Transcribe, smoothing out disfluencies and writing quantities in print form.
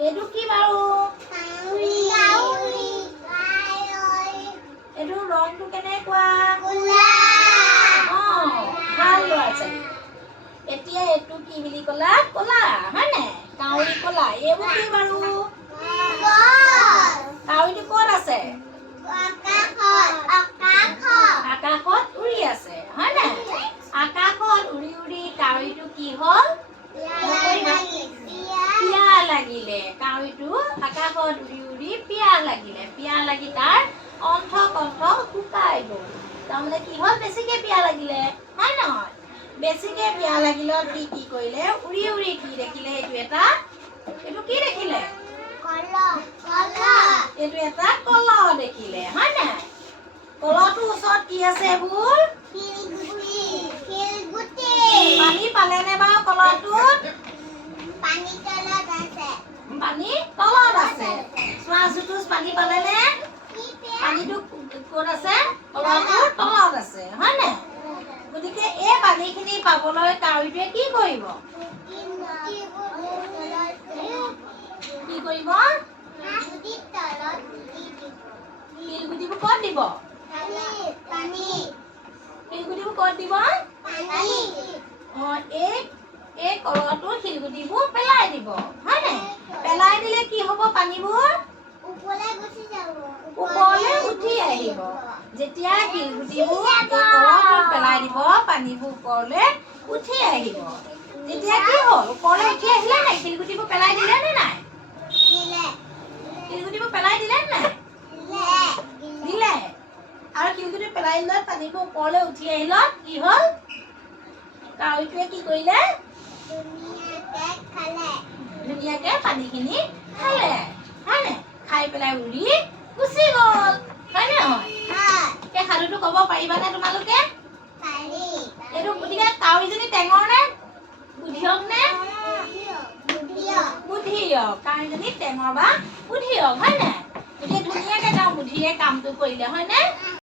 এইটো কি বাৰু? এইটো ৰংটো কেনেকুৱা? ভাল ল'ৰা-ছোৱালী। এতিয়া এইটো কি বুলি ক'লা? ক'লা, হয়নে? কাউৰী ক'লা। এইবোৰ কি বাৰু? কাউৰীটো ক'ত আছে? আকাশত উৰি আছে, হয়নে? আকাশত উৰি উৰি কাউৰীটো কি হ'ল? পিয়াহ লাগিলে। কাউৰীটো আকাশত উৰি উৰি পিয়াহ লাগিলে। পিয়াহ লাগি তাৰ অন্থ কণ্ঠ শুকাই গ'ল। তাৰমানে কি হ'ল? বেছিকে পিয়াহ লাগিলে, হয় নহয়? বেছিকে পিয়াহ লাগিলত সি কি কৰিলে? উৰি উৰি কি দেখিলে? এইটো কি দেখিলে? এইটো এটা কলহ দেখিলে, হয় নাই? কলহটোৰ ওচৰত কি আছে এইবোৰ? পানী পালেনে বাৰু কলহটোত? পানী তলত আছে। চোৱাচোন পানী পালেনে? পানীটো ক'ত আছে? কলহটোৰ তলত আছে, হয় নাই? গতিকে এই পানীখিনি পাবলৈ কাউৰীটোৱে কি কৰিব? কি কৰিব? শিলগুটিবোৰ ক'ত দিব? শিলগুটিবোৰ ক'ত দিব? এই কলহটোৰ শিলগুটিবোৰ পেলাই দিব, হয় নাই? পেলাই দিলে কি হ'ব পানীবোৰ? ওপৰলৈ উঠি আহিব। যেতিয়া শিলগুটিবোৰ এই কলহটোত পেলাই দিব, পানীবোৰ ওপৰলৈ উঠি আহিব। তেতিয়া কি হ'ল? ওপৰলৈ উঠি আহিলে নাই? শিলগুটিবোৰ পেলাই দিলে নে নাই? শিলগুটিবোৰ পেলাই দিলে নে নাই? দিলে। আৰু শিলগুটি পেলাই দিলত পানীবোৰ ওপৰলৈ উঠি আহিলত কি হ'ল? কাউৰীটোৱে কি কৰিলে? ধুনীয়াকে পানীখিনি খালে, হয় নাই? খাই পেলাই উৰি গুচি গ'ল, হয় নহয়? সেই সাধুটো ক'ব পাৰিবানে তোমালোকে? এইটো গতিকে কাউৰীজনী টেঙৰ নে বুধিয়ক নে? বুধিয়ক। কাউৰীজনী টেঙৰ বা বুধিয়ক, হয় নাই? গতিকে ধুনীয়াকে তেওঁ বুদ্ধিৰে কামটো কৰিলে, হয় নে?